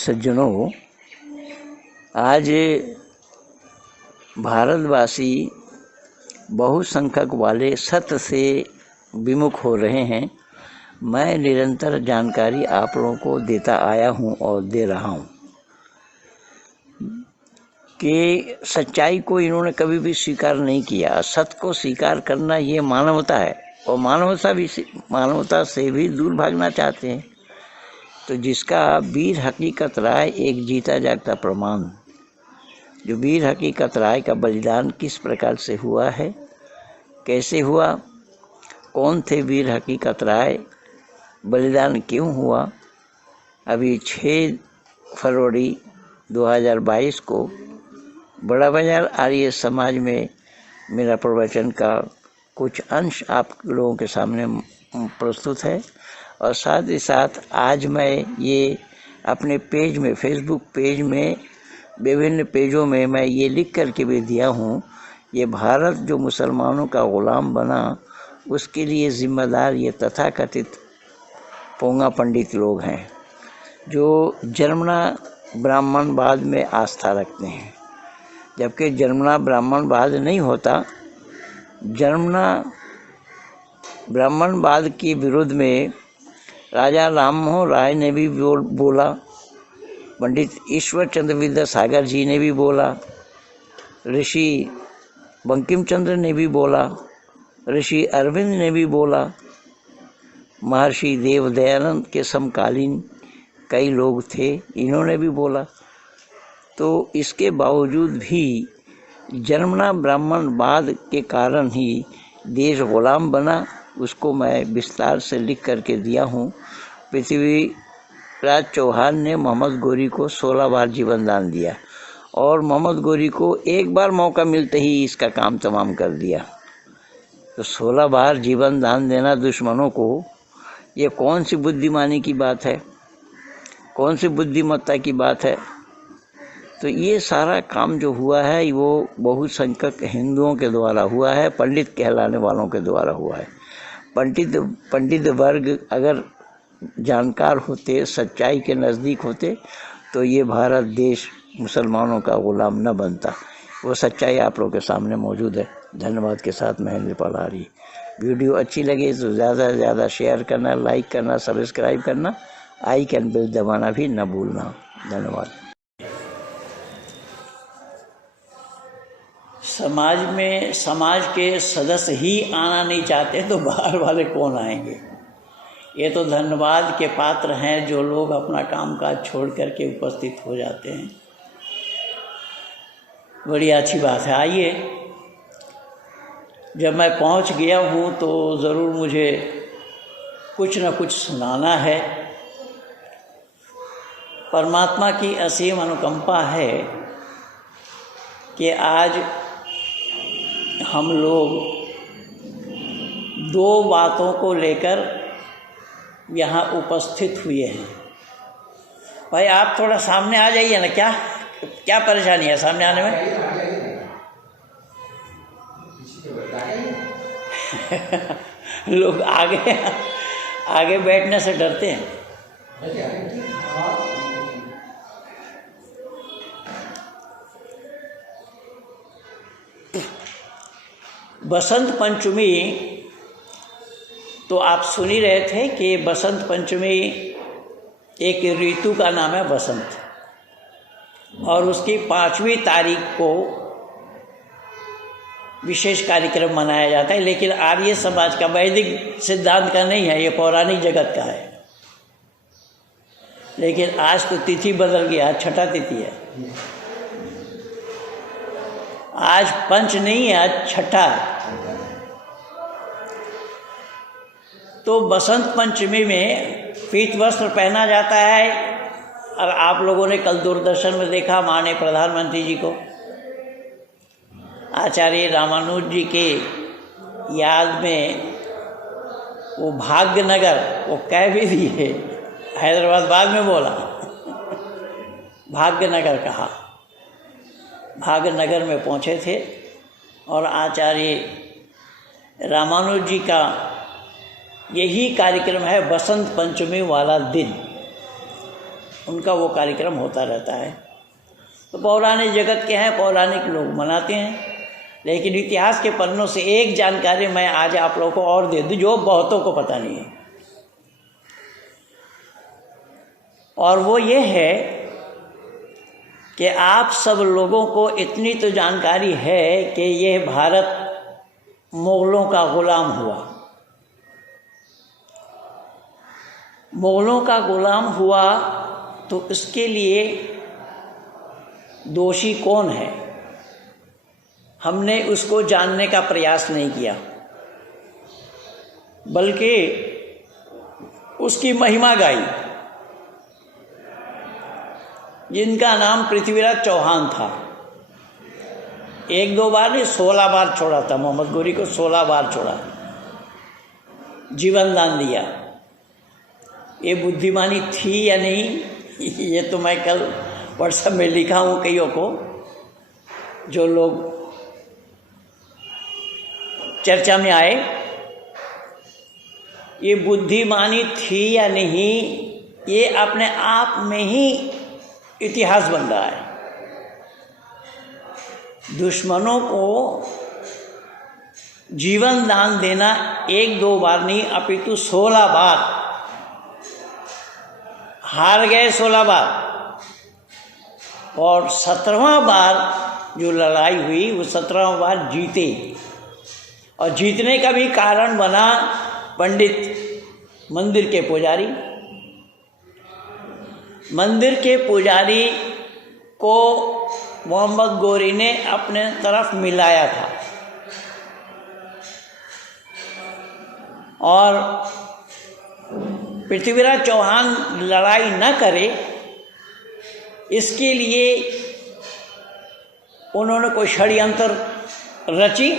सज्जनों, आज भारतवासी बहुसंख्यक वाले सत्य से विमुख हो रहे हैं। मैं निरंतर जानकारी आप लोगों को देता आया हूं और दे रहा हूं कि सच्चाई को इन्होंने कभी भी स्वीकार नहीं किया। सत्य को स्वीकार करना ये मानवता है और मानवता से भी दूर भागना चाहते हैं। तो जिसका वीर हकीकत राय एक जीता जागता प्रमाण, जो वीर हकीकत राय का बलिदान किस प्रकार से हुआ है, कैसे हुआ, कौन थे वीर हकीकत राय, बलिदान क्यों हुआ। अभी 6 फरवरी 2022 को बड़ा बाजार आर्य समाज में मेरा प्रवचन का कुछ अंश आप लोगों के सामने प्रस्तुत है। और साथ ही साथ आज मैं ये अपने पेज में, फेसबुक पेज में, विभिन्न पेजों में मैं ये लिख कर के भी दिया हूँ, ये भारत जो मुसलमानों का ग़ुलाम बना उसके लिए ज़िम्मेदार ये तथाकथित पोंगा पंडित लोग हैं, जो जन्मना ब्राह्मणवाद में आस्था रखते हैं। जबकि जन्मना ब्राह्मणवाद नहीं होता। जन्मना ब्राह्मणवाद के विरुद्ध में राजा राममोहन राय ने भी बोला, पंडित ईश्वर चंद्र विद्यासागर जी ने भी बोला, ऋषि बंकिम चंद्र ने भी बोला, ऋषि अरविंद ने भी बोला, महर्षि देव दयानंद के समकालीन कई लोग थे, इन्होंने भी बोला। तो इसके बावजूद भी जन्मना ब्राह्मणवाद के कारण ही देश ग़ुलाम बना। उसको मैं विस्तार से लिख करके दिया हूँ। पृथ्वीराज चौहान ने मोहम्मद गोरी को 16 बार जीवन दान दिया और मोहम्मद गोरी को एक बार मौका मिलते ही इसका काम तमाम कर दिया। तो 16 बार जीवन दान देना दुश्मनों को, ये कौन सी बुद्धिमानी की बात है, कौन सी बुद्धिमत्ता की बात है। तो ये सारा काम जो हुआ है वो बहुसंख्यक हिंदुओं के द्वारा हुआ है, पंडित कहलाने वालों के द्वारा हुआ है। पंडित वर्ग अगर जानकार होते, सच्चाई के नज़दीक होते, तो ये भारत देश मुसलमानों का ग़ुलाम न बनता। वो सच्चाई आप लोगों के सामने मौजूद है। धन्यवाद के साथ महेंद्र पलारी। वीडियो अच्छी लगे तो ज़्यादा से ज़्यादा शेयर करना, लाइक करना, सब्सक्राइब करना, आइकन बेल दबाना भी न भूलना। धन्यवाद। समाज के सदस्य ही आना नहीं चाहते तो बाहर वाले कौन आएंगे। ये तो धन्यवाद के पात्र हैं जो लोग अपना कामकाज छोड़ करके उपस्थित हो जाते हैं। बड़ी अच्छी बात है। आइए, जब मैं पहुंच गया हूं तो ज़रूर मुझे कुछ न कुछ सुनाना है। परमात्मा की असीम अनुकंपा है कि आज हम लोग 2 बातों को लेकर यहाँ उपस्थित हुए हैं। भाई आप थोड़ा सामने आ जाइए ना। क्या परेशानी है सामने आने में? लोग आगे बैठने से डरते हैं। बसंत पंचमी तो आप सुन ही रहे थे कि बसंत पंचमी एक ऋतु का नाम है बसंत, और उसकी 5वीं तारीख को विशेष कार्यक्रम मनाया जाता है। लेकिन आर्य समाज का वैदिक सिद्धांत का नहीं है, ये पौराणिक जगत का है। लेकिन आज तो तिथि बदल गया, आज छठा तिथि है। आज पंच नहीं है, आज छठा है। तो बसंत पंचमी में पीत वस्त्र पहना जाता है। और आप लोगों ने कल दूरदर्शन में देखा, माननीय प्रधानमंत्री जी को आचार्य रामानुज जी के याद में वो भाग्यनगर, वो कह भी दिए, हैदराबाद बाद में बोला, भाग्यनगर कहा। भाग्यनगर में पहुँचे थे और आचार्य रामानुज जी का यही कार्यक्रम है बसंत पंचमी वाला दिन। उनका वो कार्यक्रम होता रहता है। तो पौराणिक जगत के हैं, पौराणिक लोग मनाते हैं, लेकिन इतिहास के पन्नों से एक जानकारी मैं आज आप लोगों को और दे दूं जो बहुतों को पता नहीं है, और वो ये है कि आप सब लोगों को इतनी तो जानकारी है कि यह भारत मुगलों का गुलाम हुआ। मुगलों का गुलाम हुआ तो इसके लिए दोषी कौन है, हमने उसको जानने का प्रयास नहीं किया, बल्कि उसकी महिमा गाई। जिनका नाम पृथ्वीराज चौहान था, 1-2 बार नहीं 16 बार छोड़ा था, मोहम्मद गोरी को 16 बार छोड़ा, जीवन दान दिया। ये बुद्धिमानी थी या नहीं ये तो मैं कल व्हाट्सएप में लिखा हूँ कईयों को, जो लोग चर्चा में आए। ये बुद्धिमानी थी या नहीं ये अपने आप में ही इतिहास बन रहा है। दुश्मनों को जीवन दान देना 1-2 बार नहीं अपितु 16 बार, हार गए 16 बार, और 17वां बार जो लड़ाई हुई वो 17वां बार जीते। और जीतने का भी कारण बना पंडित मंदिर के पुजारी। मंदिर के पुजारी को मोहम्मद गोरी ने अपने तरफ मिलाया था, और पृथ्वीराज चौहान लड़ाई न करे इसके लिए उन्होंने कोई षड्यंत्र रची।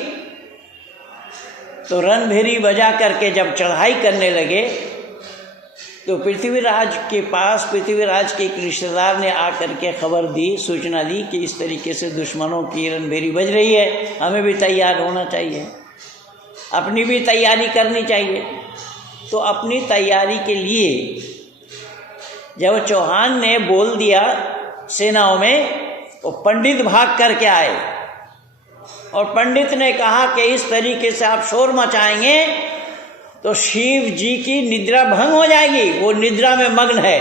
तो रणभेरी बजा करके जब चढ़ाई करने लगे तो पृथ्वीराज के पास पृथ्वीराज के एक रिश्तेदार ने आकर के खबर दी, सूचना दी कि इस तरीके से दुश्मनों की रणभेरी बज रही है, हमें भी तैयार होना चाहिए, अपनी भी तैयारी करनी चाहिए। तो अपनी तैयारी के लिए जब चौहान ने बोल दिया सेनाओं में, वो पंडित भाग करके आए, और पंडित ने कहा कि इस तरीके से आप शोर मचाएंगे तो शिव जी की निद्रा भंग हो जाएगी, वो निद्रा में मग्न है,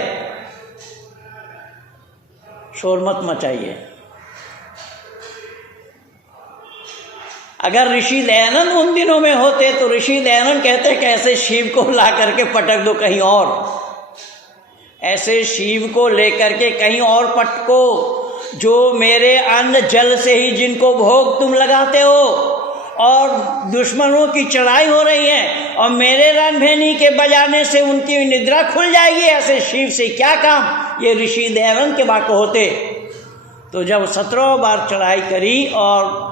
शोर मत मचाइए। अगर ऋषि दयानंद उन दिनों में होते तो ऋषि दयानंद कहते कि ऐसे शिव को ला करके पटक दो कहीं और, ऐसे शिव को लेकर के कहीं और पटको, जो मेरे अन्न जल से ही जिनको भोग तुम लगाते हो, और दुश्मनों की चढ़ाई हो रही है और मेरे रणभेरी के बजाने से उनकी निद्रा खुल जाएगी, ऐसे शिव से क्या काम। ये ऋषि दयानंद के वाक्य होते। तो जब 17 बार चढ़ाई करी और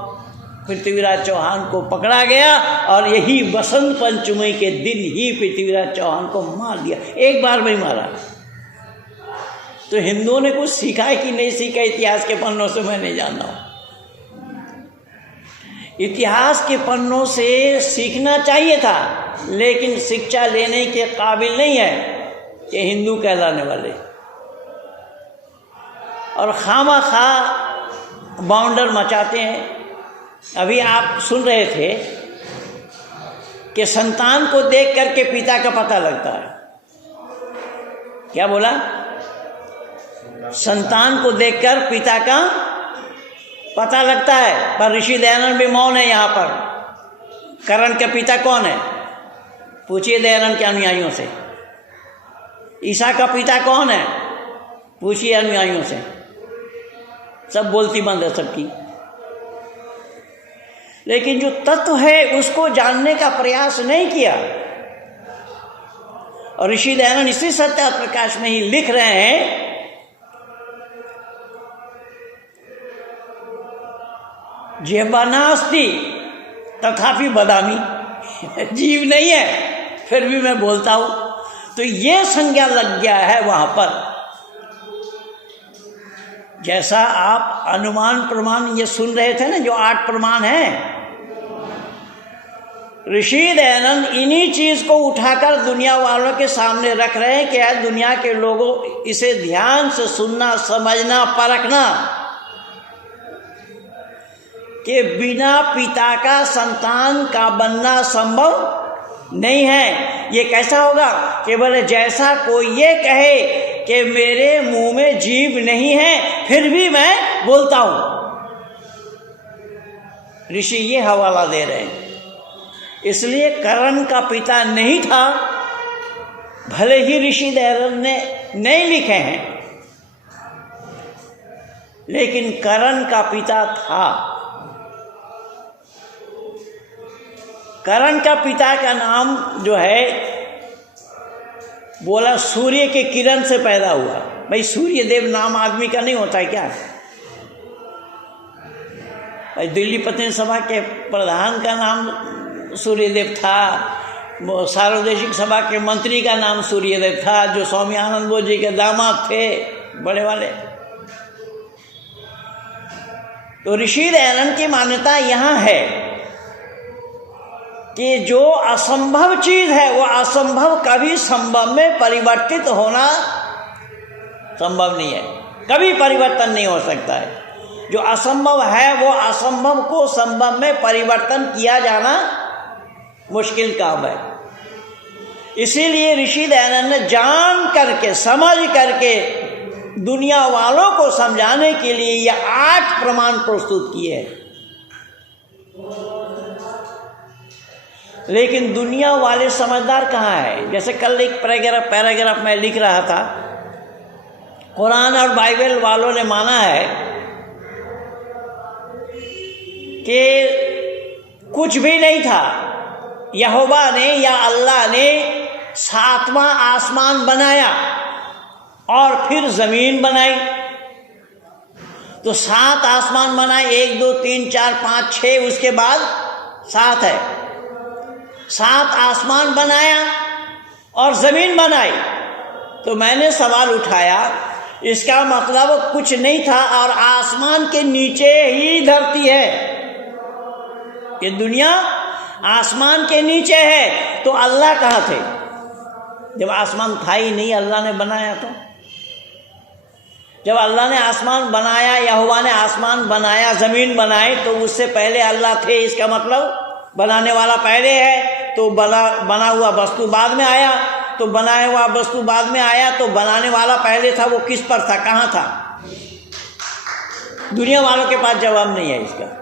पृथ्वीराज चौहान को पकड़ा गया, और यही बसंत पंचमी के दिन ही पृथ्वीराज चौहान को मार दिया, एक बार में मारा। तो हिंदुओं ने कुछ सीखा है कि नहीं सीखा, इतिहास के पन्नों से मैं नहीं जानता हूँ। इतिहास के पन्नों से सीखना चाहिए था, लेकिन शिक्षा लेने के काबिल नहीं है ये हिंदू कहलाने वाले, और खामखा बाउंडर मचाते हैं। अभी आप सुन रहे थे कि संतान को देख करके पिता का पता लगता है। क्या बोला? संतान को देखकर पिता का पता लगता है। पर ऋषि दयानंद भी मौन है यहाँ पर। करण के पिता कौन है? पूछिए दयानंद के अनुयायियों से। ईसा का पिता कौन है? पूछिए अनुयायियों से। सब बोलती बंद है सबकी। लेकिन जो तत्व है उसको जानने का प्रयास नहीं किया। और ऋषि दयानंद इसी सत्य प्रकाश में ही लिख रहे हैं, जिह्वा नास्ति तथापि वदामि। जीव नहीं है फिर भी मैं बोलता हूं। तो ये संज्ञा लग गया है वहां पर। जैसा आप अनुमान प्रमाण ये सुन रहे थे ना, जो 8 प्रमाण हैं, ऋषि दयानंद इन्हीं चीज को उठाकर दुनिया वालों के सामने रख रहे हैं कि आज दुनिया के लोगों इसे ध्यान से सुनना, समझना, परखना कि बिना पिता का संतान का बनना संभव नहीं है। ये कैसा होगा? केवल जैसा कोई ये कहे कि मेरे मुंह में जीभ नहीं है फिर भी मैं बोलता हूं। ऋषि ये हवाला दे रहे हैं। इसलिए कर्ण का पिता नहीं था, भले ही ऋषि दयानंद ने नहीं लिखे हैं, लेकिन कर्ण का पिता था। कर्ण का पिता का नाम जो है बोला सूर्य के किरण से पैदा हुआ। भाई सूर्य देव नाम आदमी का नहीं होता है क्या? भाई दिल्ली प्रतिनिधि सभा के प्रधान का नाम सूर्यदेव था, सार्वदेशिक सभा के मंत्री का नाम सूर्यदेव था, जो स्वामी आनंद बोस जी के दामाद थे बड़े वाले। तो ऋषि दयानंद की मान्यता यहां है कि जो असंभव चीज है वो असंभव कभी संभव में परिवर्तित होना संभव नहीं है, कभी परिवर्तन नहीं हो सकता है। जो असंभव है वो असंभव को संभव में परिवर्तन किया जाना मुश्किल काम है। इसीलिए ऋषि दयानंद ने जान करके, समझ करके दुनिया वालों को समझाने के लिए यह 8 प्रमाण प्रस्तुत किए हैं। लेकिन दुनिया वाले समझदार कहाँ है? जैसे कल एक पैराग्राफ में लिख रहा था, कुरान और बाइबल वालों ने माना है कि कुछ भी नहीं था, यहोवा ने या अल्लाह ने 7वां आसमान बनाया और फिर जमीन बनाई। तो 7 आसमान बनाए, 1 2 3 4 5 6, उसके बाद 7 है। 7 आसमान बनाया और जमीन बनाई। तो मैंने सवाल उठाया, इसका मतलब कुछ नहीं था और आसमान के नीचे ही धरती है। ये दुनिया आसमान के नीचे है, तो अल्लाह कहाँ थे? जब आसमान था ही नहीं, अल्लाह ने बनाया। तो जब अल्लाह ने आसमान बनाया, यहोवा ने आसमान बनाया, जमीन बनाई, तो उससे पहले अल्लाह थे। इसका मतलब बनाने वाला पहले है, तो बना हुआ वस्तु बाद में आया। तो बनाया हुआ वस्तु बाद में आया, तो बनाने वाला पहले था। वो किस पर था, कहाँ था? दुनिया वालों के पास जवाब नहीं है इसका।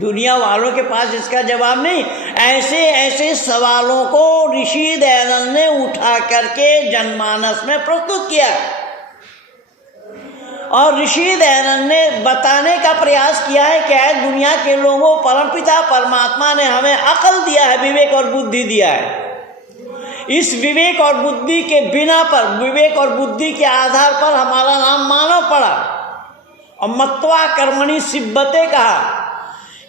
दुनिया वालों के पास इसका जवाब नहीं। ऐसे ऐसे सवालों को ऋषि दयानंद ने उठा करके जनमानस में प्रस्तुत किया और ऋषि दयानंद ने बताने का प्रयास किया है कि दुनिया के लोगों, परमपिता परमात्मा ने हमें अकल दिया है, विवेक और बुद्धि दिया है। इस विवेक और बुद्धि के बिना पर, विवेक और बुद्धि के आधार पर हमारा नाम मानव पड़ा। और मत्वा कर्मणि सिद्धते कहा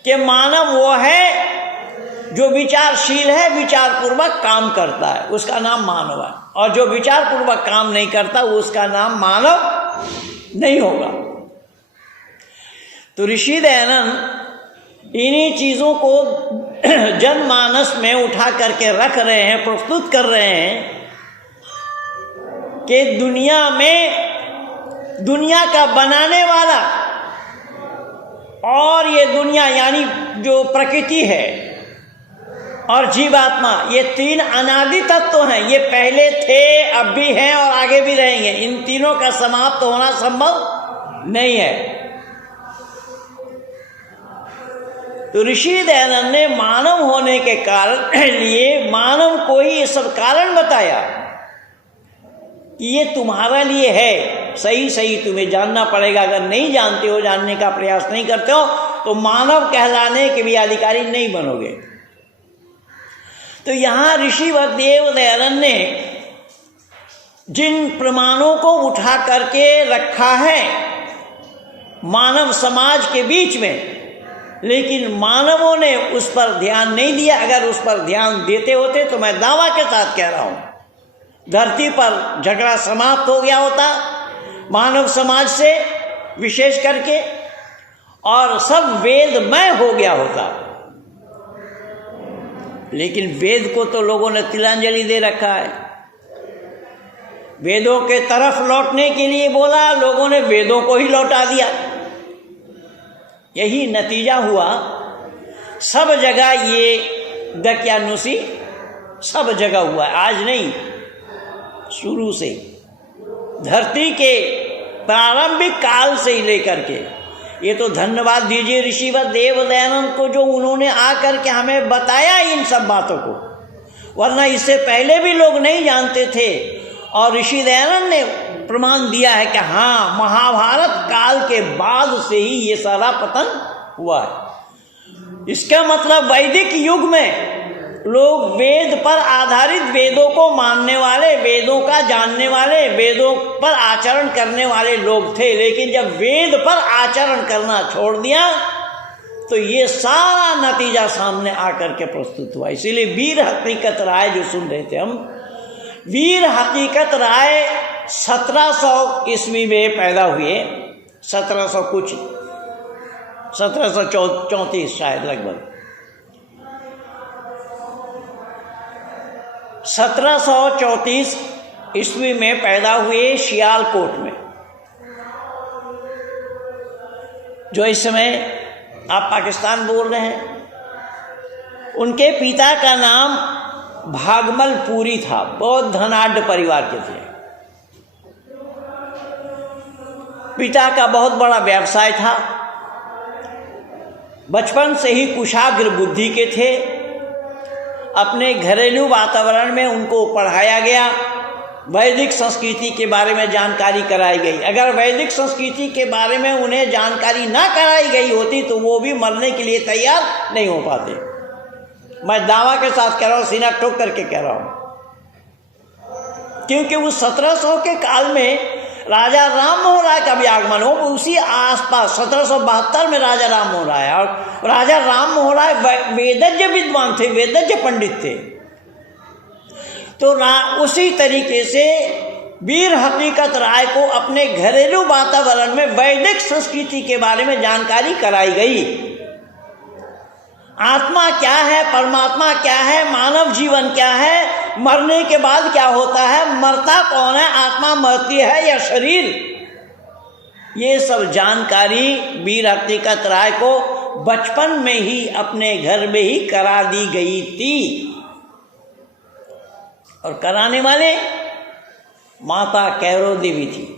कि मानव वो है जो विचारशील है, विचार पूर्वक काम करता है, उसका नाम मानव है। और जो विचार पूर्वक काम नहीं करता उसका नाम मानव नहीं होगा। तो ऋषि दयानंद इन्हीं चीजों को जनमानस में उठा करके रख रहे हैं, प्रस्तुत कर रहे हैं कि दुनिया में दुनिया का बनाने वाला और ये दुनिया यानी जो प्रकृति है और जीवात्मा, ये 3 अनादि तत्व हैं। ये पहले थे, अब भी हैं और आगे भी रहेंगे। इन तीनों का समाप्त होना संभव नहीं है। तो ऋषि दयानंद ने मानव होने के कारण लिए मानव को ही ये सब कारण बताया कि ये तुम्हारा लिए है। सही सही तुम्हें जानना पड़ेगा। अगर नहीं जानते हो, जानने का प्रयास नहीं करते हो, तो मानव कहलाने के भी अधिकारी नहीं बनोगे। तो यहां ऋषि देव दयानंद ने जिन प्रमाणों को उठा करके रखा है मानव समाज के बीच में, लेकिन मानवों ने उस पर ध्यान नहीं दिया। अगर उस पर ध्यान देते होते तो मैं दावा के साथ कह रहा हूं, धरती पर झगड़ा समाप्त हो गया होता मानव समाज से विशेष करके, और सब वेदमय हो गया होता। लेकिन वेद को तो लोगों ने तिलांजलि दे रखा है। वेदों के तरफ लौटने के लिए बोला, लोगों ने वेदों को ही लौटा दिया। यही नतीजा हुआ। सब जगह ये दकियानुसी सब जगह हुआ है, आज नहीं, शुरू से, धरती के प्रारंभिक काल से ही लेकर के। ये तो धन्यवाद दीजिए ऋषिवत देव दयानंद को, जो उन्होंने आकर के हमें बताया इन सब बातों को, वरना इससे पहले भी लोग नहीं जानते थे। और ऋषि दयानंद ने प्रमाण दिया है कि हाँ, महाभारत काल के बाद से ही ये सारा पतन हुआ है। इसका मतलब वैदिक युग में लोग वेद पर आधारित, वेदों को मानने वाले, वेदों का जानने वाले, वेदों पर आचरण करने वाले लोग थे। लेकिन जब वेद पर आचरण करना छोड़ दिया तो ये सारा नतीजा सामने आकर के प्रस्तुत हुआ। इसीलिए वीर हकीकत राय जो सुन रहे थे हम, वीर हकीकत राय 1700 ईस्वी में पैदा हुए, 1700 कुछ, 1734 शायद लगभग, 1734 ईस्वी में पैदा हुए सियालकोट में, जो इस समय आप पाकिस्तान बोल रहे हैं। उनके पिता का नाम भागमलपुरी था, बहुत धनाढ्य परिवार के थे। पिता का बहुत बड़ा व्यवसाय था। बचपन से ही कुशाग्र बुद्धि के थे। अपने घरेलू वातावरण में उनको पढ़ाया गया, वैदिक संस्कृति के बारे में जानकारी कराई गई। अगर वैदिक संस्कृति के बारे में उन्हें जानकारी ना कराई गई होती तो वो भी मरने के लिए तैयार नहीं हो पाते। मैं दावा के साथ कह रहा हूँ, सीना ठोक करके कह रहा हूँ, क्योंकि उस 1700 के काल में राजा राम मोहन राय का भी आगमन हो, उसी आसपास 1772 में राजा राम मोहन राय, और राजा राम मोहन राय वेदज्ञ विद्वान थे, वेदज्ञ पंडित थे। तो उसी तरीके से वीर हकीकत राय को अपने घरेलू वातावरण में वैदिक संस्कृति के बारे में जानकारी कराई गई। आत्मा क्या है, परमात्मा क्या है, मानव जीवन क्या है, मरने के बाद क्या होता है, मरता कौन है, आत्मा मरती है या शरीर, ये सब जानकारी वीर हकीकत राय को बचपन में ही अपने घर में ही करा दी गई थी। और कराने वाले माता कैरो देवी थी,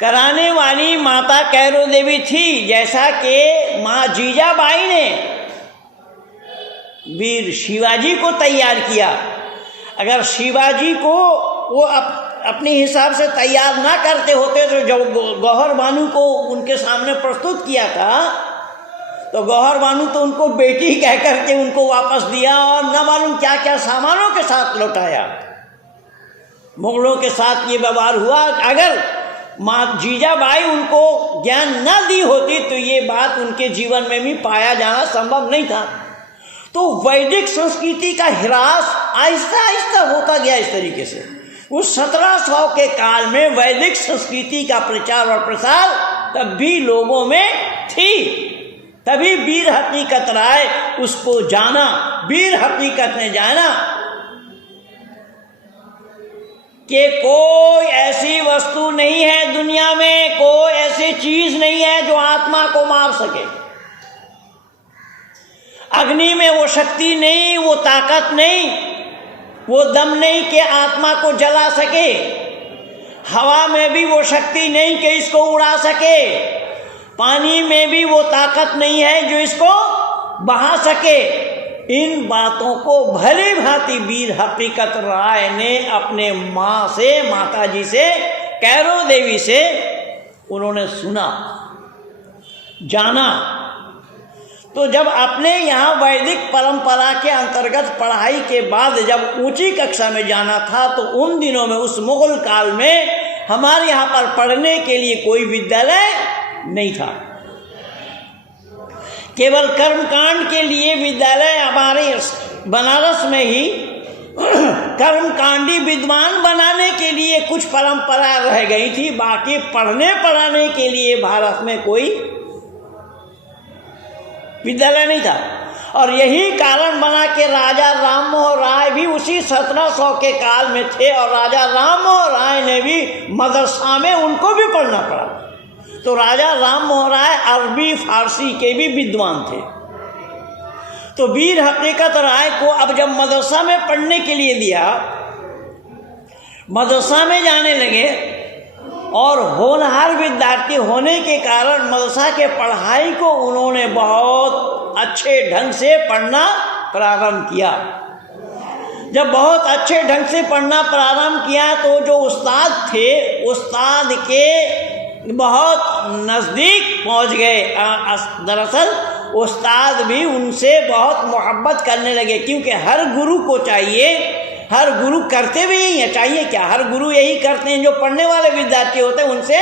कराने वाली माता कैरो देवी थी। जैसा कि माँ जीजाबाई ने वीर शिवाजी को तैयार किया, अगर शिवाजी को वो अपने हिसाब से तैयार ना करते होते तो जब गौहर बानू को उनके सामने प्रस्तुत किया था तो गौहर बानू तो उनको बेटी कह करके उनको वापस दिया और न मालूम क्या क्या सामानों के साथ लौटाया। मुगलों के साथ ये व्यवहार हुआ। अगर माँ जीजाबाई उनको ज्ञान न दी होती तो ये बात उनके जीवन में भी पाया जाना संभव नहीं था। तो वैदिक संस्कृति का ह्रास आहिस्ता आहिस्ता होता गया इस तरीके से। उस 1700 के काल में वैदिक संस्कृति का प्रचार और प्रसार तब भी लोगों में थी। तभी वीर हकीकत राय उसको जाना, वीर हकीकत ने जाना कि कोई ऐसी वस्तु नहीं है दुनिया में, कोई ऐसी चीज नहीं है जो आत्मा को मार सके। अग्नि में वो शक्ति नहीं, वो ताकत नहीं, वो दम नहीं कि आत्मा को जला सके। हवा में भी वो शक्ति नहीं कि इसको उड़ा सके। पानी में भी वो ताकत नहीं है जो इसको बहा सके। इन बातों को भली भांति वीर हकीकत राय ने अपने माँ से, माताजी से, कैरो देवी से उन्होंने सुना, जाना। तो जब अपने यहाँ वैदिक परंपरा के अंतर्गत पढ़ाई के बाद जब ऊंची कक्षा में जाना था तो उन दिनों में, उस मुगल काल में हमारे यहाँ पर पढ़ने के लिए कोई विद्यालय नहीं था। केवल कर्मकांड के लिए विद्यालय हमारे बनारस में ही कर्मकांडी विद्वान बनाने के लिए कुछ परंपरा रह गई थी। बाकी पढ़ने पढ़ाने के लिए भारत में कोई विद्यालय नहीं था। और यही कारण बना कि राजा राम मोहन राय भी उसी 1700 के काल में थे और राजा राम मोहन राय ने भी मदरसा में उनको भी पढ़ना पड़ा। तो राजा राम मोहन राय अरबी फारसी के भी विद्वान थे। तो वीर हकीकत राय को अब जब मदरसा में पढ़ने के लिए दिया, मदरसा में जाने लगे और होनहार विद्यार्थी होने के कारण मदरसा के पढ़ाई को उन्होंने बहुत अच्छे ढंग से पढ़ना प्रारंभ किया। जब बहुत अच्छे ढंग से पढ़ना प्रारंभ किया तो जो उस्ताद थे, उस्ताद के बहुत नज़दीक पहुंच गए। दरअसल उस्ताद भी उनसे बहुत मोहब्बत करने लगे, क्योंकि हर गुरु को चाहिए, हर गुरु करते भी यही है, चाहिए क्या, हर गुरु यही करते हैं, जो पढ़ने वाले विद्यार्थी होते हैं उनसे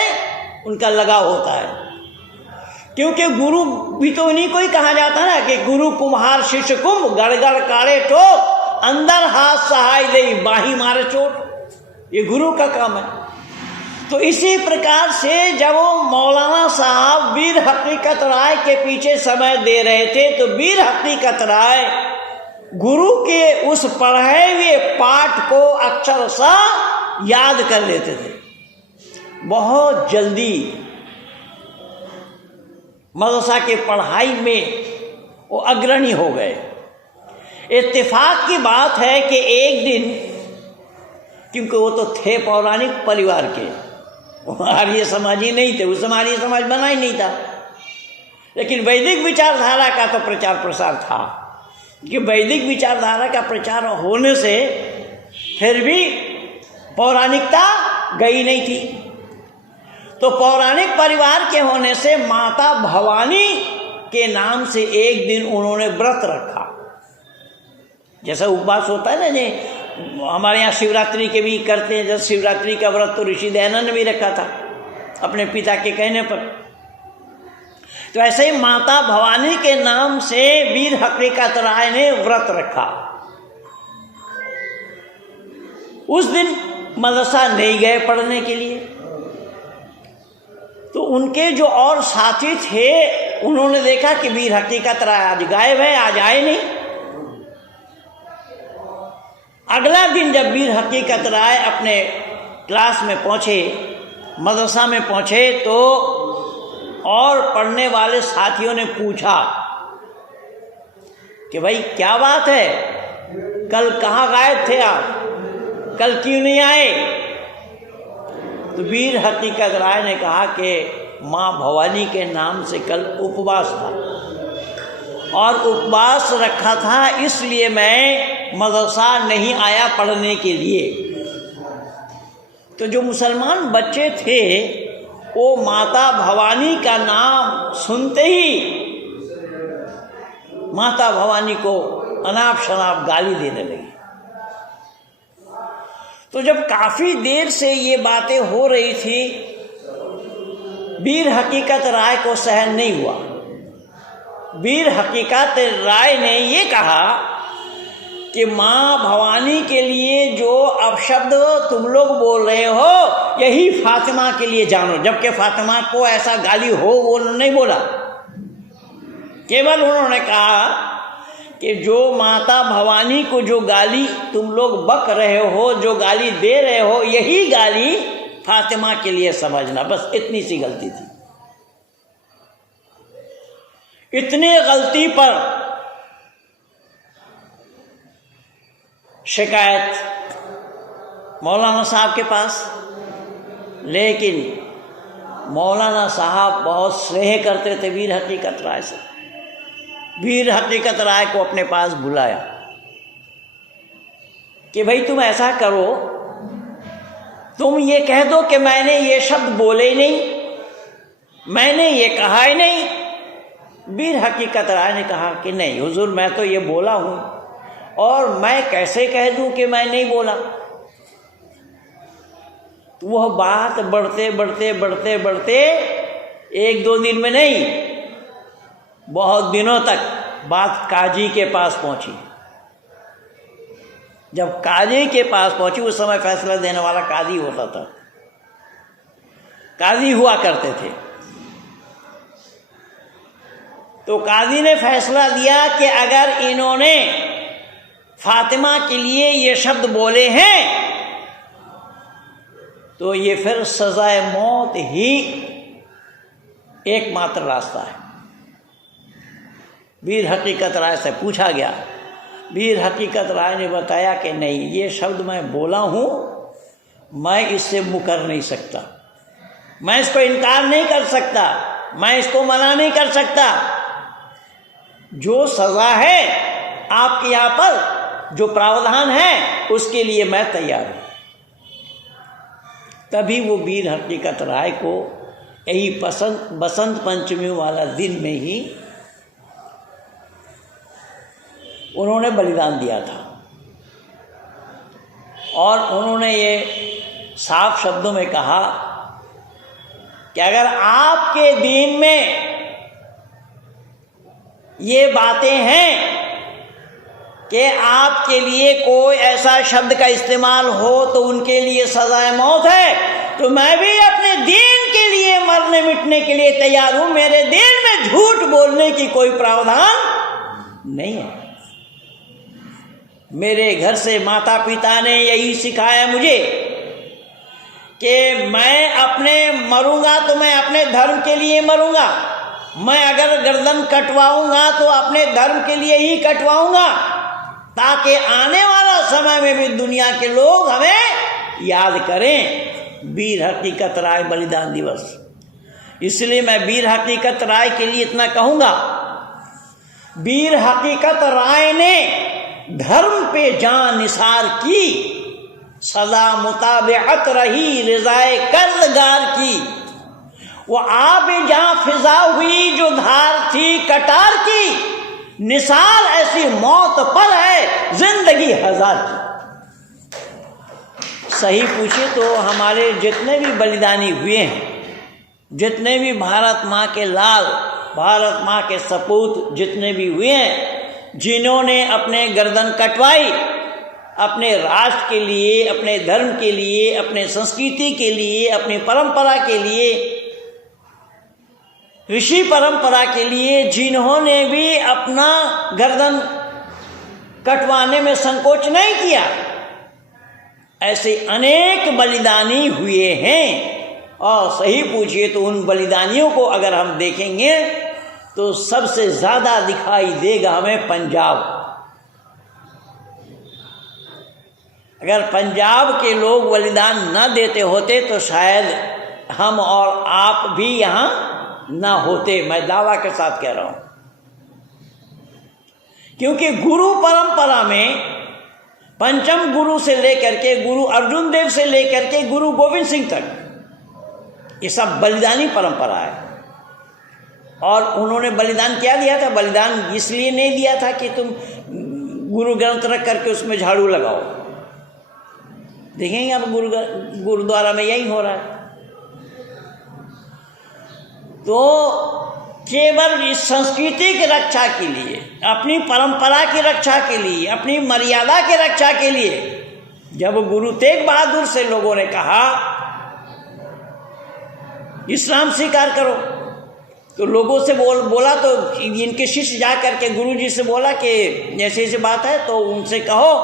उनका लगाव होता है। क्योंकि गुरु भी तो उन्हीं को ही कहा जाता है ना कि गुरु कुम्हार शिष्य कुंभ, गड़गड़ काढ़े टोक, अंदर हाथ सहाय दे बाही मारे चोट। ये गुरु का काम है। तो इसी प्रकार से जब वो मौलाना साहब वीर हकीकत राय के पीछे समय दे रहे थे तो वीर हकीकत राय गुरु के उस पढ़े हुए पाठ को अक्षरशः याद कर लेते थे। बहुत जल्दी मदरसा के पढ़ाई में वो अग्रणी हो गए। इत्तेफाक की बात है कि एक दिन, क्योंकि वो तो थे पौराणिक परिवार के, आर्य समाजी नहीं थे, उस समय आर्य समाज बना ही नहीं था, लेकिन वैदिक विचारधारा का तो प्रचार प्रसार था। कि वैदिक विचारधारा का प्रचार होने से फिर भी पौराणिकता गई नहीं थी। तो पौराणिक परिवार के होने से माता भवानी के नाम से एक दिन उन्होंने व्रत रखा। जैसा उपवास होता है ना, जो हमारे यहाँ शिवरात्रि के भी करते हैं, जैसे शिवरात्रि का व्रत तो ऋषि दयानंद ने भी रखा था अपने पिता के कहने पर। तो ऐसे ही माता भवानी के नाम से वीर हकीकत राय ने व्रत रखा। उस दिन मदरसा नहीं गए पढ़ने के लिए। तो उनके जो और साथी थे उन्होंने देखा कि वीर हकीकत राय आज गायब है, आज आए नहीं। अगला दिन जब वीर हकीकत राय अपने क्लास में पहुंचे, मदरसा में पहुंचे, तो और पढ़ने वाले साथियों ने पूछा कि भाई क्या बात है, कल कहाँ गायब थे आप, कल क्यों नहीं आए? तो वीर हकीकत राय ने कहा कि माँ भवानी के नाम से कल उपवास था और उपवास रखा था, इसलिए मैं मदरसा नहीं आया पढ़ने के लिए। तो जो मुसलमान बच्चे थे वो माता भवानी का नाम सुनते ही माता भवानी को अनाप शनाप गाली देने लगी। तो जब काफी देर से ये बातें हो रही थी, वीर हकीकत राय को सहन नहीं हुआ। वीर हकीकत राय ने ये कहा कि माँ भवानी के लिए जो अपशब्द तुम लोग बोल रहे हो यही फातिमा के लिए जानो, जबकि फातिमा को ऐसा गाली हो वो नहीं बोला। केवल उन्होंने कहा कि जो माता भवानी को जो गाली तुम लोग बक रहे हो, जो गाली दे रहे हो, यही गाली फातिमा के लिए समझना। बस इतनी सी गलती थी। इतनी गलती पर शिकायत मौलाना साहब के पास, लेकिन मौलाना साहब बहुत स्नेह करते थे वीर हकीकत राय से। वीर हकीकत राय को अपने पास बुलाया कि भाई तुम ऐसा करो, तुम ये कह दो कि मैंने ये शब्द बोले ही नहीं, मैंने ये कहा ही नहीं। वीर हकीकत राय ने कहा कि नहीं हुजूर, मैं तो ये बोला हूँ, और मैं कैसे कह दूं कि मैं नहीं बोला। तो वह बात बढ़ते बढ़ते बढ़ते बढ़ते एक दो दिन में नहीं, बहुत दिनों तक बात काजी के पास पहुंची। जब काजी के पास पहुंची, उस समय फैसला देने वाला काजी होता था, काजी हुआ करते थे। तो काजी ने फैसला दिया कि अगर इन्होंने फातिमा के लिए ये शब्द बोले हैं तो ये फिर सजाए मौत ही एकमात्र रास्ता है। वीर हकीकत राय से पूछा गया, वीर हकीकत राय ने बताया कि नहीं, ये शब्द मैं बोला हूँ, मैं इससे मुकर नहीं सकता, मैं इसको इनकार नहीं कर सकता, मैं इसको मना नहीं कर सकता। जो सज़ा है आपके यहाँ पर, जो प्रावधान है, उसके लिए मैं तैयार हूँ। तभी वो वीर हकीकत राय को यही बसंत पंचमी वाला दिन में ही उन्होंने बलिदान दिया था। और उन्होंने ये साफ शब्दों में कहा कि अगर आपके दीन में ये बातें हैं कि आपके लिए कोई ऐसा शब्द का इस्तेमाल हो तो उनके लिए सजाए मौत है, तो मैं भी अपने दीन के लिए मरने मिटने के लिए तैयार हूं। मेरे दीन में झूठ बोलने की कोई प्रावधान नहीं है। मेरे घर से माता पिता ने यही सिखाया मुझे कि मैं अपने मरूंगा तो मैं अपने धर्म के लिए मरूंगा, मैं अगर गर्दन कटवाऊंगा तो अपने धर्म के लिए ही कटवाऊंगा, ताकि आने वाला समय में भी दुनिया के लोग हमें याद करें। वीर हकीकत राय बलिदान दिवस। इसलिए मैं वीर हकीकत राय के लिए इतना कहूँगा, वीर हकीकत राय ने धर्म पे जान निसार की, सदा मुताबिअत रही रिज़ाए कर्ज़गार की। वो आब जहाँ फिजा हुई जो धार थी कटार की, निसार ऐसी मौत पर है जिंदगी हजार की। सही पूछे तो हमारे जितने भी बलिदानी हुए हैं, जितने भी भारत माँ के लाल, भारत माँ के सपूत जितने भी हुए हैं, जिन्होंने अपने गर्दन कटवाई अपने राष्ट्र के लिए, अपने धर्म के लिए, अपने संस्कृति के लिए, अपनी परंपरा के लिए, ऋषि परंपरा के लिए, जिन्होंने भी अपना गर्दन कटवाने में संकोच नहीं किया, ऐसे अनेक बलिदानी हुए हैं। और सही पूछिए तो उन बलिदानियों को अगर हम देखेंगे तो सबसे ज़्यादा दिखाई देगा हमें पंजाब। अगर पंजाब के लोग बलिदान न देते होते तो शायद हम और आप भी यहाँ ना होते, मैं दावा के साथ कह रहा हूँ। क्योंकि गुरु परंपरा में पंचम गुरु से लेकर के गुरु अर्जुन देव से लेकर के गुरु गोविंद सिंह तक ये सब बलिदानी परंपरा है। और उन्होंने बलिदान क्या दिया था? बलिदान इसलिए नहीं दिया था कि तुम गुरु ग्रंथ रख करके उसमें झाड़ू लगाओ। देखेंगे अब गुरुद्वारा में यही हो रहा है। तो केवल इस संस्कृति की रक्षा के लिए, अपनी परंपरा की रक्षा के लिए, अपनी मर्यादा की रक्षा के लिए जब गुरु तेग बहादुर से लोगों ने कहा इस्लाम स्वीकार करो, तो लोगों से बोला तो इनके शिष्य जा करके गुरु जी से बोला कि ऐसे ऐसी बात है, तो उनसे कहो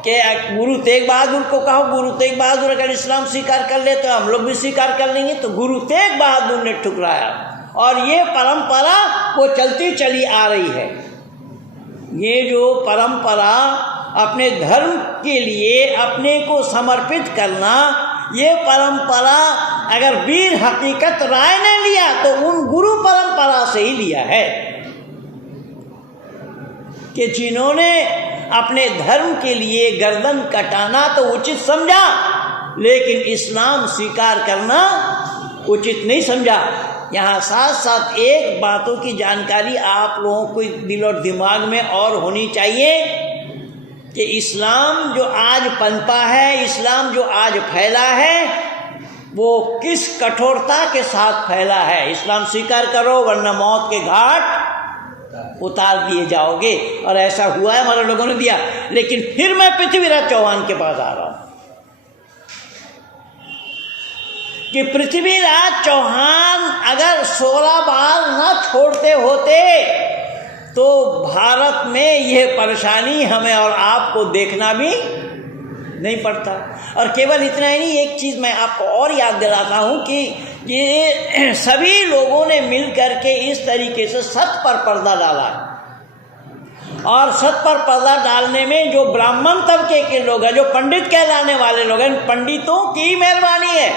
कि गुरु तेग बहादुर को कहो, गुरु तेग बहादुर अगर इस्लाम स्वीकार कर ले तो हम लोग भी स्वीकार कर लेंगे। तो गुरु तेग बहादुर ने ठुकराया और ये परंपरा वो चलती चली आ रही है। ये जो परंपरा अपने धर्म के लिए अपने को समर्पित करना, ये परंपरा अगर वीर हकीकत राय ने लिया तो उन गुरु परंपरा से ही लिया है कि जिन्होंने अपने धर्म के लिए गर्दन कटाना तो उचित समझा, लेकिन इस्लाम स्वीकार करना उचित नहीं समझा। यहाँ साथ साथ एक बातों की जानकारी आप लोगों को दिल और दिमाग में और होनी चाहिए कि इस्लाम जो आज पनपा है, इस्लाम जो आज फैला है, वो किस कठोरता के साथ फैला है। इस्लाम स्वीकार करो वरना मौत के घाट उतार दिए जाओगे। और ऐसा हुआ है, हमारे लोगों ने दिया। लेकिन फिर मैं पृथ्वीराज चौहान के पास आ रहा हूँ। कि पृथ्वीराज चौहान अगर 16 बार न छोड़ते होते तो भारत में यह परेशानी हमें और आपको देखना भी नहीं पड़ता। और केवल इतना ही नहीं, एक चीज़ मैं आपको और याद दिलाता हूँ कि ये सभी लोगों ने मिल करके इस तरीके से सत्य पर पर्दा डाला, और सत्य पर पर्दा डालने में जो ब्राह्मण तबके के लोग हैं, जो पंडित कहलाने वाले लोग हैं, पंडितों की मेहरबानी है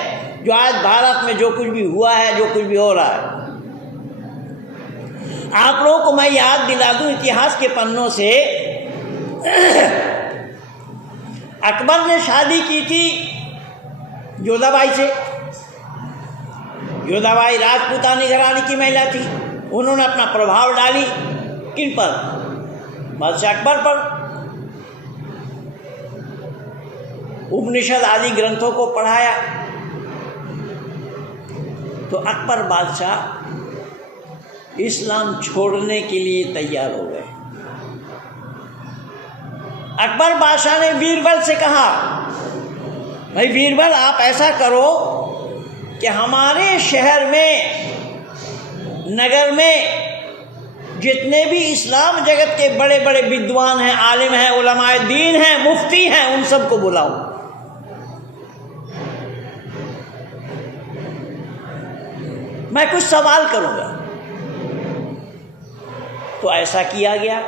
जो आज भारत में जो कुछ भी हुआ है, जो कुछ भी हो रहा है। आप लोगों को मैं याद दिला दूं इतिहास के पन्नों से, अकबर ने शादी की थी जोधाबाई से। जोधाबाई राजपूतानी घराने की महिला थी। उन्होंने अपना प्रभाव डाली किन पर? बादशाह अकबर पर। उपनिषद आदि ग्रंथों को पढ़ाया। तो अकबर बादशाह इस्लाम छोड़ने के लिए तैयार हो गए। अकबर बादशाह ने बीरबल से कहा, भाई बीरबल आप ऐसा करो कि हमारे शहर में, नगर में जितने भी इस्लाम जगत के बड़े बड़े विद्वान हैं, आलिम हैं, उलमाए दीन हैं, मुफ्ती हैं, उन सबको बुलाओ। मैं कुछ सवाल करूंगा। तो ऐसा किया गया।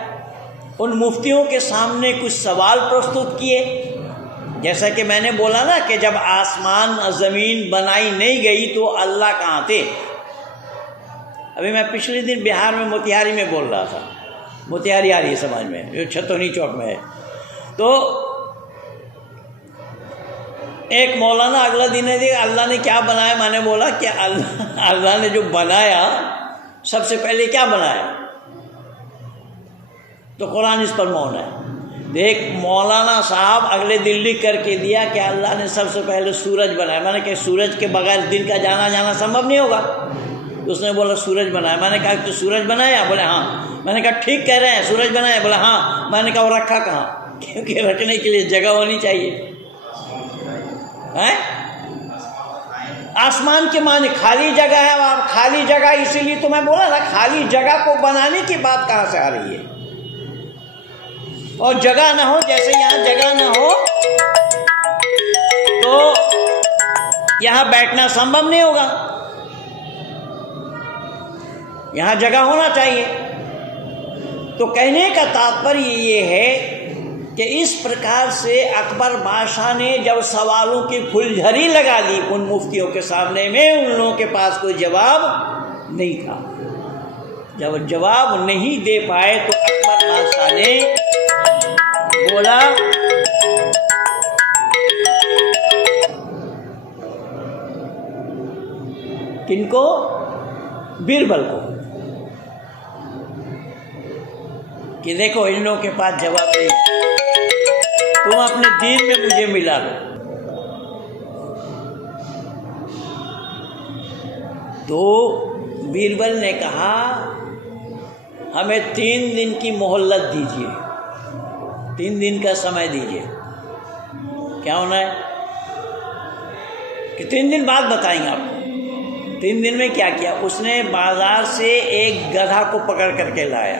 उन मुफ्तियों के सामने कुछ सवाल प्रस्तुत किए। जैसा कि मैंने बोला ना कि जब आसमान और ज़मीन बनाई नहीं गई तो अल्लाह कहाँ थे। अभी मैं पिछले दिन बिहार में मोतिहारी में बोल रहा था। मोतिहारी आ रही है समाज में, जो छतौनी चौक में है। तो एक मौलाना अगला दिन है, अल्लाह ने क्या बनाया। मैंने बोला कि अल्लाह ने जो बनाया, सबसे पहले क्या बनाया? तो कुरान इस पर मौन है। देख, मौलाना साहब अगले दिन लिख करके दिया कि अल्लाह ने सबसे पहले सूरज बनाया। मैंने कहा सूरज के बगैर दिन का जाना संभव नहीं होगा। उसने बोला सूरज बनाया। मैंने कहा तो सूरज बनाया? बोले हाँ। मैंने कहा ठीक कह रहे हैं, सूरज बनाया? बोला हाँ। मैंने कहा वो रखा कहाँ? क्योंकि रखने के लिए जगह होनी चाहिए है। आसमान के माने खाली जगह है। आप खाली जगह, इसीलिए तो मैं बोला ना, खाली जगह को बनाने की बात कहाँ से आ रही है? और जगह ना हो, जैसे यहाँ जगह ना हो तो यहाँ बैठना संभव नहीं होगा। यहाँ जगह होना चाहिए। तो कहने का तात्पर्य ये है कि इस प्रकार से अकबर बादशाह ने जब सवालों की फुलझड़ी लगा दी उन मुफ्तियों के सामने में, उन लोगों के पास कोई जवाब नहीं था। जब जवाब नहीं दे पाए तो अकबर बादशाह ने बोला, किनको? बीरबल को, कि देखो इन लोगों के पास जवाब नहीं, तुम अपने दीन में मुझे मिला लो। तो बीरबल ने कहा, हमें 3 दिन की मोहलत दीजिए, 3 दिन का समय दीजिए। क्या होना है कि 3 दिन बाद बताएंगे आपको। 3 दिन में क्या किया? उसने बाजार से एक गधा को पकड़ करके लाया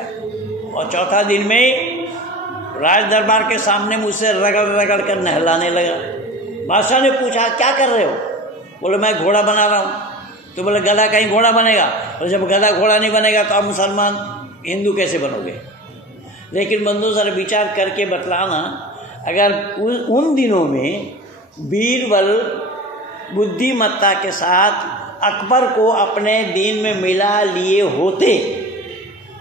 और चौथा दिन में राज दरबार के सामने मुझसे रगड़ रगड़ कर नहलाने लगा। बादशाह ने पूछा क्या कर रहे हो? बोले मैं घोड़ा बना रहा हूँ। तो बोले गधा कहीं घोड़ा बनेगा? और जब गधा घोड़ा नहीं बनेगा तो आप मुसलमान हिंदू कैसे बनोगे? लेकिन बंधु जरा विचार करके बतलाना, अगर उन दिनों में बीरबल बुद्धिमत्ता के साथ अकबर को अपने दीन में मिला लिए होते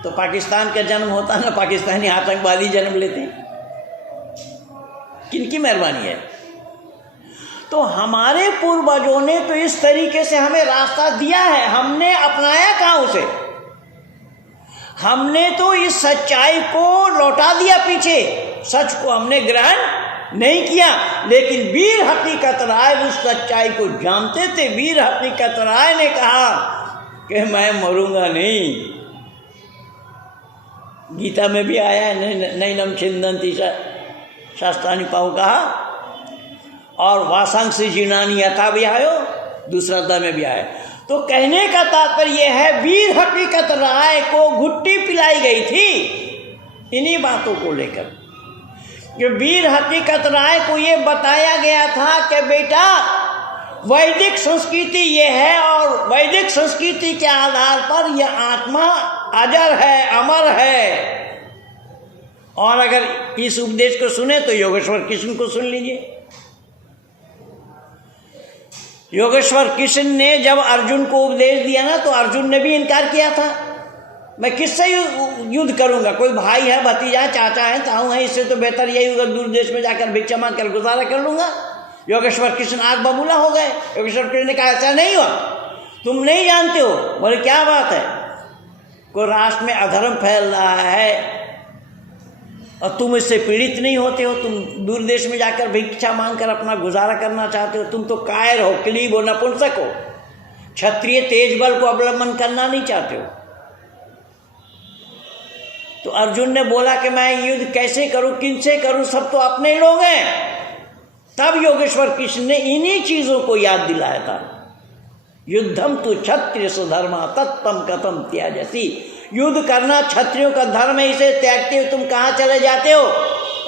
तो पाकिस्तान का जन्म होता ना, पाकिस्तानी आतंकवादी जन्म लेते। किनकी मेहरबानी है? तो हमारे पूर्वजों ने तो इस तरीके से हमें रास्ता दिया है, हमने अपनाया कहाँ उसे? हमने तो इस सच्चाई को लौटा दिया पीछे, सच को हमने ग्रहण नहीं किया। लेकिन वीर हकीकत राय उस सच्चाई को जानते थे। वीर हकीकत राय ने कहा कि मैं मरूंगा नहीं। गीता में भी आया है, नैनम छिंदन्ति शास्त्राणी पाऊ कहा, और वासांसी जीनानी यथा भी आयो दूसरा अध्याय में भी आया। तो कहने का तात्पर्य यह है, वीर हकीकत राय को घुट्टी पिलाई गई थी इन्हीं बातों को लेकर, कि वीर हकीकत राय को ये बताया गया था कि बेटा वैदिक संस्कृति ये है और वैदिक संस्कृति के आधार पर यह आत्मा अजर है, अमर है। और अगर इस उपदेश को सुने तो योगेश्वर कृष्ण को सुन लीजिए। योगेश्वर कृष्ण ने जब अर्जुन को उपदेश दिया ना, तो अर्जुन ने भी इनकार किया था, मैं किससे युद्ध करूंगा, कोई भाई है, भतीजा, चाचा है, ताऊ है, इससे तो बेहतर यही होगा दूर देश में जाकर भिक्षा मांग कर गुजारा कर लूंगा। योगेश्वर कृष्ण आग बबूला हो गए। योगेश्वर कृष्ण ने कहा ऐसा नहीं हुआ, तुम नहीं जानते हो। बोले क्या बात है, कोई राष्ट्र में अधर्म फैल रहा है और तुम इससे पीड़ित नहीं होते हो, तुम दूर देश में जाकर भिक्षा मांग कर अपना गुजारा करना चाहते हो, तुम तो कायर हो, क्लीब हो, नपुंसक हो, क्षत्रिय तेज बल को अवलंबन करना नहीं चाहते हो। तो अर्जुन ने बोला कि मैं युद्ध कैसे करूं, किनसे करूं, सब तो अपने लोग हैं। तब योगेश्वर कृष्ण ने इन्हीं चीजों को याद दिलाया था। युद्धम तु क्षत्रिय सुधर्मा तत्तम कथम त्याजसी, युद्ध करना क्षत्रियों का धर्म है, इसे त्यागते हो तुम कहाँ चले जाते हो।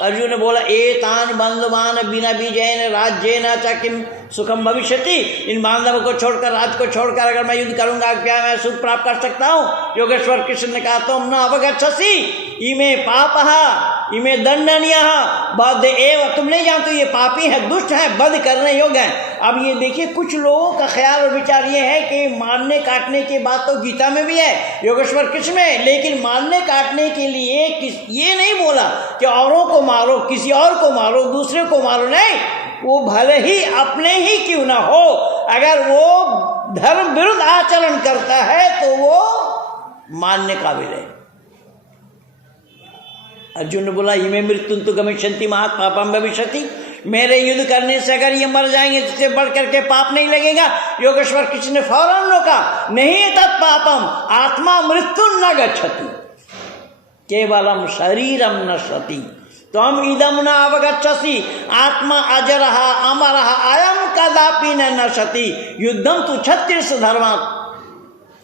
अर्जुन ने बोला एतान बंधुमान बिना विजयन राज्येन च किम सुखम भविष्यति, इन बांधवों को छोड़कर, राज को छोड़कर अगर मैं युद्ध करूंगा क्या मैं सुख प्राप्त कर सकता हूँ। योगेश्वर कृष्ण ने कहा तुम न अवगच्छसि इमे पापः इमे दंडनीयः बद्ध एव, तुम नहीं जानते ये पापी है, दुष्ट है, वध करने योग्य है। अब ये देखिए कुछ लोगों का ख्याल और विचार ये है कि मारने काटने की बात तो गीता में भी है, योगेश्वर कृष्ण में, लेकिन मारने काटने के लिए ये नहीं बोला कि औरों को मारो, किसी और को मारो, दूसरे को मारो, नहीं, वो भले ही अपने ही क्यों ना हो, अगर वो धर्म विरुद्ध आचरण करता है तो वो मानने काबिल है। अर्जुन ने बोला इमे मृत्यु तो गमिष्यन्ति महत् पापम भविष्यति, मेरे युद्ध करने से अगर ये मर जाएंगे इससे बढ़ करके पाप नहीं लगेगा। योगेश्वर कृष्ण ने फौरन रोका, नहीं तत् पापम आत्मा मृत्यु न गच्छति केवलम शरीरम नश्यति त्वम इदम न अवगच्छसि आत्मा अजरः अमरः अयम कदापि न नश्यति युद्धम तु क्षत्रियस् धर्मात्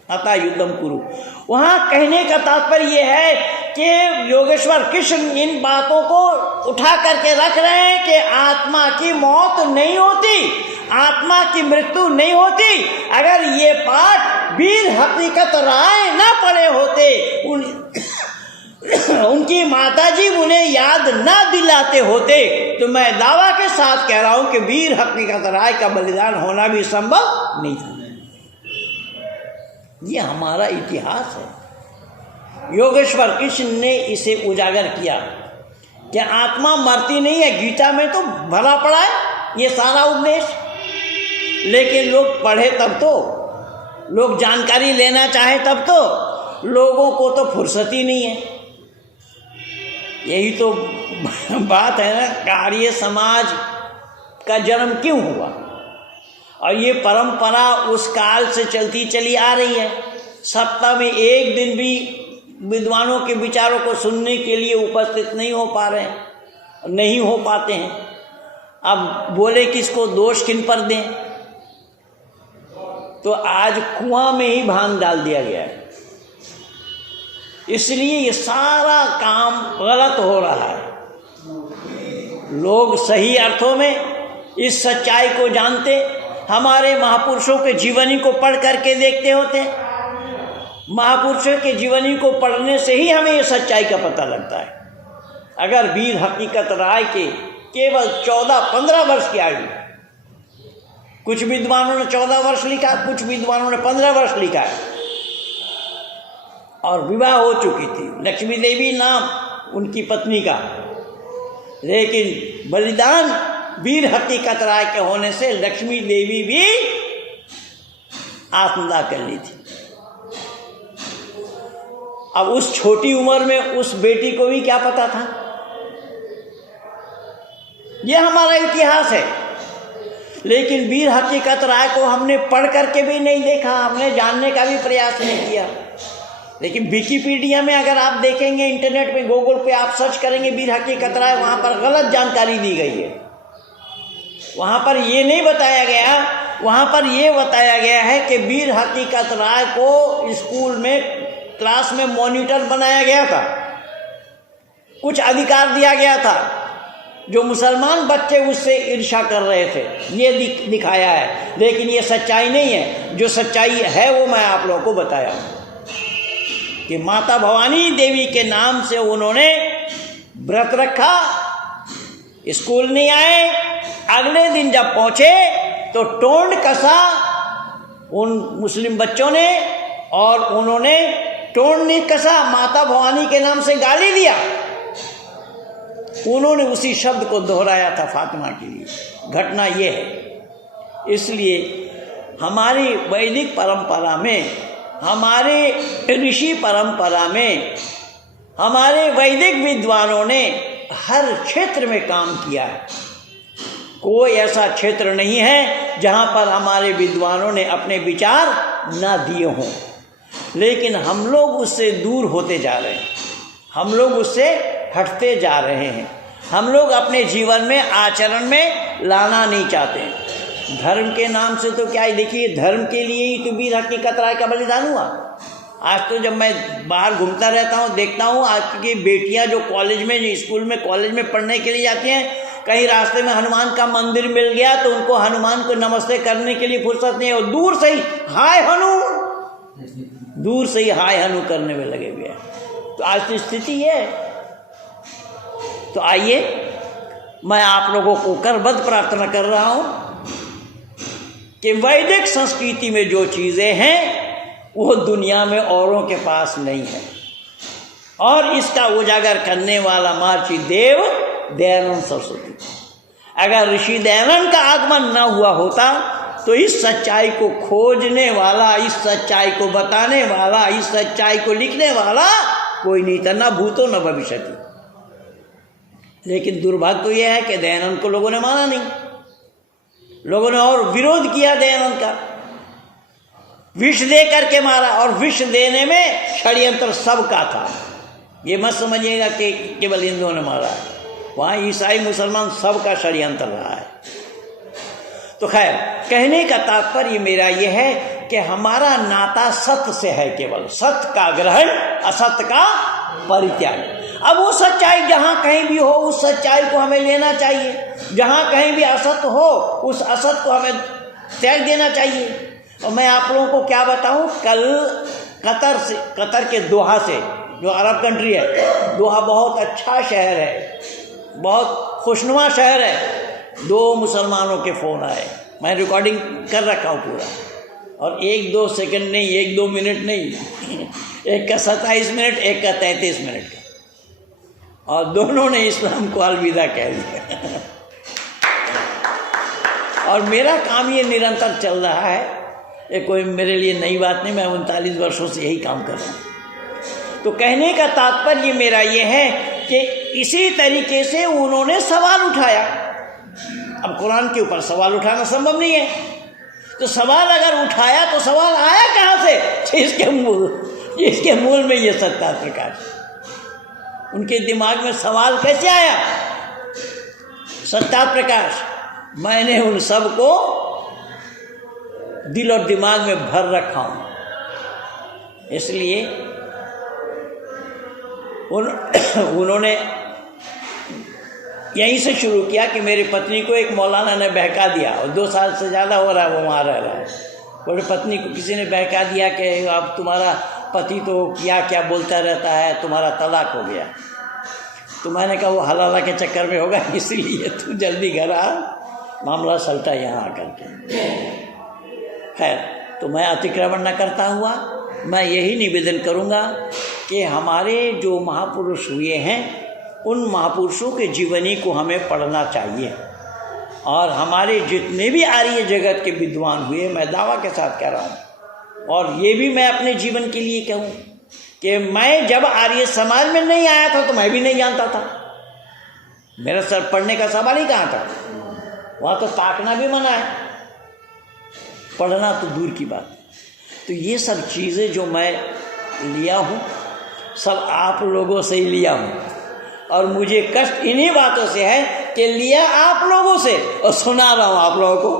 अतः युद्धम कुरु। वहां कहने का तात्पर्य यह है कि योगेश्वर कृष्ण इन बातों को उठा करके रख रहे हैं कि आत्मा की मौत नहीं होती, आत्मा की मृत्यु नहीं होती। अगर ये पाठ वीर हकीकत राय न पड़े होते, उनकी माताजी उन्हें याद न दिलाते होते, तो मैं दावा के साथ कह रहा हूं कि वीर हकीकत राय का बलिदान होना भी संभव नहीं था। ये हमारा इतिहास है। योगेश्वर कृष्ण ने इसे उजागर किया कि आत्मा मरती नहीं है, गीता में तो भरा पड़ा है ये सारा उपदेश, लेकिन लोग पढ़े तब तो, लोग जानकारी लेना चाहे तब तो, लोगों को तो फुर्सत ही नहीं है। यही तो बात है ना, कार्य समाज का जन्म क्यों हुआ, और ये परंपरा उस काल से चलती चली आ रही है। सप्ताह में एक दिन भी विद्वानों के विचारों को सुनने के लिए उपस्थित नहीं हो पा रहे हैं, नहीं हो पाते हैं। अब बोले किसको दोष किन पर दें, तो आज कुआं में ही भांग डाल दिया गया है। इसलिए ये सारा काम गलत हो रहा है। लोग सही अर्थों में इस सच्चाई को जानते, हमारे महापुरुषों के जीवनी को पढ़ करके देखते होते। महापुरुषों के जीवनी को पढ़ने से ही हमें ये सच्चाई का पता लगता है। अगर वीर हकीकत राय के केवल 14-15 वर्ष की आयु, कुछ विद्वानों ने 14 वर्ष लिखा, कुछ विद्वानों ने 15 वर्ष लिखा है, और विवाह हो चुकी थी, लक्ष्मी देवी नाम उनकी पत्नी का, लेकिन बलिदान वीर हकीकत राय के होने से लक्ष्मी देवी भी आत्मदाह कर ली थी। अब उस छोटी उम्र में उस बेटी को भी क्या पता था। यह हमारा इतिहास है, लेकिन वीर हकीकत राय को हमने पढ़ करके भी नहीं देखा, हमने जानने का भी प्रयास नहीं किया। लेकिन विकिपीडिया में अगर आप देखेंगे, इंटरनेट पे, गूगल पे आप सर्च करेंगे वीर हकीकत राय, वहाँ पर गलत जानकारी दी गई है। वहाँ पर ये नहीं बताया गया वहाँ पर ये बताया गया है कि वीर हकीकत राय को स्कूल में क्लास में मॉनिटर बनाया गया था, कुछ अधिकार दिया गया था, जो मुसलमान बच्चे उससे ईर्ष्या कर रहे थे, ये दिखाया है। लेकिन ये सच्चाई नहीं है। जो सच्चाई है वो मैं आप लोगों को बताया हूँ कि माता भवानी देवी के नाम से उन्होंने व्रत रखा, स्कूल नहीं आए। अगले दिन जब पहुंचे तो टोंड कसा उन मुस्लिम बच्चों ने, और उन्होंने टोंड नहीं कसा, माता भवानी के नाम से गाली दिया। उन्होंने उसी शब्द को दोहराया था फातिमा के लिए। घटना ये है। इसलिए हमारी वैदिक परंपरा में, हमारे ऋषि परंपरा में, हमारे वैदिक विद्वानों ने हर क्षेत्र में काम किया है। कोई ऐसा क्षेत्र नहीं है जहाँ पर हमारे विद्वानों ने अपने विचार ना दिए हों। लेकिन हम लोग उससे दूर होते जा रहे हैं, हम लोग उससे हटते जा रहे हैं, हम लोग अपने जीवन में आचरण में लाना नहीं चाहते। धर्म के नाम से तो क्या ही, देखिए धर्म के लिए ही तो वीर हकीकत राय का बलिदान हुआ। आज तो जब मैं बाहर घूमता रहता हूँ, देखता हूँ आज की बेटियाँ जो कॉलेज में, जो स्कूल में, कॉलेज में पढ़ने के लिए जाती हैं, कहीं रास्ते में हनुमान का मंदिर मिल गया तो उनको हनुमान को नमस्ते करने के लिए फुर्सत नहीं है, और दूर से ही हाय हनु, दूर से ही हाय हनु करने में लगे हुए हैं। तो आज की स्थिति ये है। तो आइए, मैं आप लोगों को करबद्ध प्रार्थना कर रहा हूं कि वैदिक संस्कृति में जो चीज़ें हैं वो दुनिया में औरों के पास नहीं है, और इसका उजागर करने वाला महर्षि देव दयानंद सरस्वती। अगर ऋषि दयानंद का आगमन न हुआ होता तो इस सच्चाई को खोजने वाला, इस सच्चाई को बताने वाला, इस सच्चाई को लिखने वाला कोई नहीं था, न भूतो न भविष्यति। लेकिन दुर्भाग्य तो यह है कि दयानंद को लोगों ने माना नहीं, लोगों ने और विरोध किया दयानंद का, विष दे करके मारा। और विष देने में षड्यंत्र सबका था। ये मत समझिएगा कि केवल हिंदुओं ने मारा है, वहाँ ईसाई मुसलमान सबका षड्यंत्र रहा है। तो खैर, कहने का तात्पर्य मेरा ये है कि हमारा नाता सत्य से है, केवल सत्य का ग्रहण, असत्य का परित्याग। अब वो सच्चाई जहाँ कहीं भी हो, उस सच्चाई को हमें लेना चाहिए। जहाँ कहीं भी असत्य हो, उस असत्य को हमें त्याग देना चाहिए। और मैं आप लोगों को क्या बताऊं, कल कतर के दोहा से, जो अरब कंट्री है, दोहा बहुत अच्छा शहर है, बहुत खुशनुमा शहर है। 2 मुसलमानों के फ़ोन आए, मैं रिकॉर्डिंग कर रखा हूँ पूरा, और 1-2 सेकंड नहीं, 1-2 मिनट नहीं, एक का 27 मिनट, एक का 33 मिनट का, और दोनों ने इस्लाम को अलविदा कह दिया। और मेरा काम ये निरंतर चल रहा है, ये कोई मेरे लिए नई बात नहीं, मैं 39 वर्षों से यही काम कर रहा हूँ। तो कहने का तात्पर्य मेरा ये है कि इसी तरीके से उन्होंने सवाल उठाया। अब कुरान के ऊपर सवाल उठाना संभव नहीं है, तो सवाल अगर उठाया तो सवाल आया कहाँ से? इसके मूल में ये सत्ता प्रकाश। उनके दिमाग में सवाल कैसे आया? सत्ता प्रकाश। मैंने उन सब को दिल और दिमाग में भर रखा हूं। इसलिए उन्होंने यहीं से शुरू किया कि मेरी पत्नी को एक मौलाना ने बहका दिया, और 2 साल से ज़्यादा हो रहा है वो वहाँ रह रहा है। मेरी पत्नी को किसी ने बहका दिया कि अब तुम्हारा पति तो क्या क्या बोलता रहता है, तुम्हारा तलाक हो गया। तो मैंने कहा वो हलाला के चक्कर में होगा, इसीलिए तू जल्दी घर आ, मामला सलटा यहाँ आकर के। खैर, तो मैं अतिक्रमण न करता हुआ मैं यही निवेदन करूँगा कि हमारे जो महापुरुष हुए हैं, उन महापुरुषों के जीवनी को हमें पढ़ना चाहिए। और हमारे जितने भी आर्य जगत के विद्वान हुए, मैं दावा के साथ कह रहा हूँ, और ये भी मैं अपने जीवन के लिए कहूँ कि मैं जब आर्य समाज में नहीं आया था तो मैं भी नहीं जानता था। मेरा सर पढ़ने का सवाल ही कहाँ था, वहाँ तो ताकना भी मना है, पढ़ना तो दूर की बात। तो ये सब चीज़ें जो मैं लिया हूँ, सब आप लोगों से ही लिया हूँ, और मुझे कष्ट इन्हीं बातों से है कि लिया आप लोगों से और सुना रहा हूँ आप लोगों को।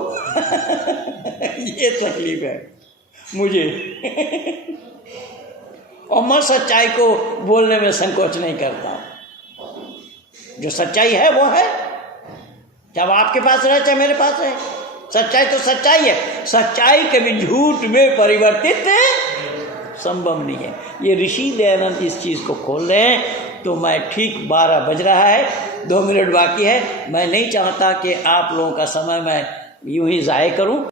ये तकलीफ है मुझे। और मैं सच्चाई को बोलने में संकोच नहीं करता। जो सच्चाई है वो है, जब आपके पास रहे चाहे मेरे पास है, सच्चाई तो सच्चाई है। सच्चाई कभी झूठ में परिवर्तित संभव नहीं है। ये ऋषि दयानंद इस चीज़ को खोल रहे हैं। तो मैं ठीक 12 बज रहा है, 2 मिनट बाकी है। मैं नहीं चाहता कि आप लोगों का समय मैं यूं ही ज़ाय करूं।